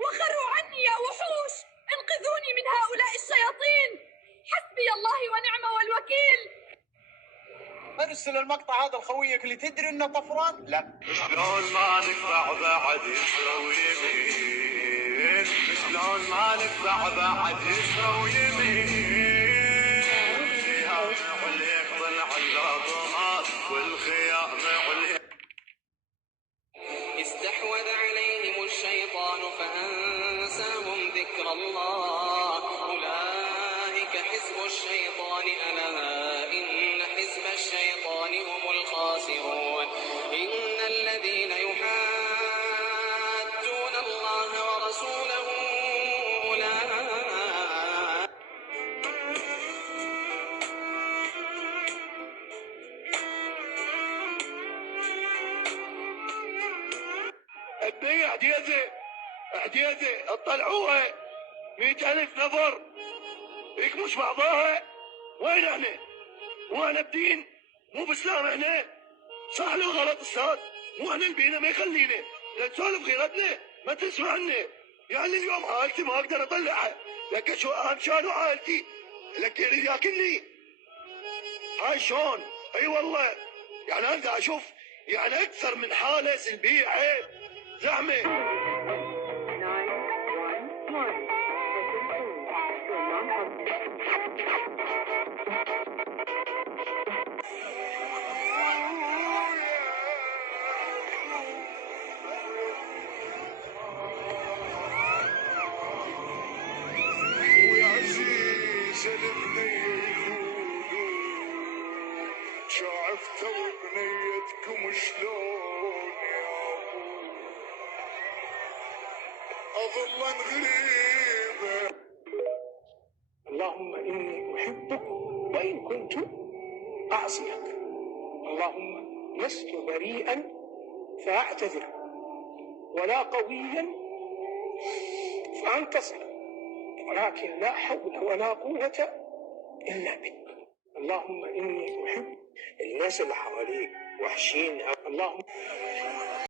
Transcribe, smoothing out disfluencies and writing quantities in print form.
وخروا عني يا وحوش، انقذوني من هؤلاء الشياطين، حسبي الله ونعم الوكيل. ارسل المقطع هذا لخويك اللي تدري انه طفران. لا شلون ما نقطع بعد يسوي يمين، شلون ما نقطع بعد يسوي يمين، الخيام عليك ضلع اللظمات والخيام عليك. استحوذ عليهم الشيطان فأنساهم ذكر الله، أولئك حزب الشيطان، ألا إن حزب الشيطان هم الخاسرون. إن الذين يحادون الله ورسوله البيع حديثة اطلعوها 100,000 نفر يكمش بعضها. وين احنا؟ مو احنا بدين؟ مو باسلام احنا؟ صح لو غلط استاذ؟ مو احنا البينا ما يخلينا لا نسولف غيرتنا ما تسمعنا. يعني اليوم عائلتي ما اقدر اطلعها، لك شو اهم شانو عائلتي؟ لك يريد ياكلني هاي شلون؟ اي والله يعني انا اشوف يعني اكثر من حاله سلبيه زعمه. شافتوا بنيتكم شلون يا ابو اظل غريبه. اللهم اني احبك وان كنت اعصيك، اللهم لست بريئا فاعتذر ولا قويا فانتصر، ولكن لا حول ولا قوه الا بك. اللهم اني احب الناس اللي حواليك وحشين، اللهم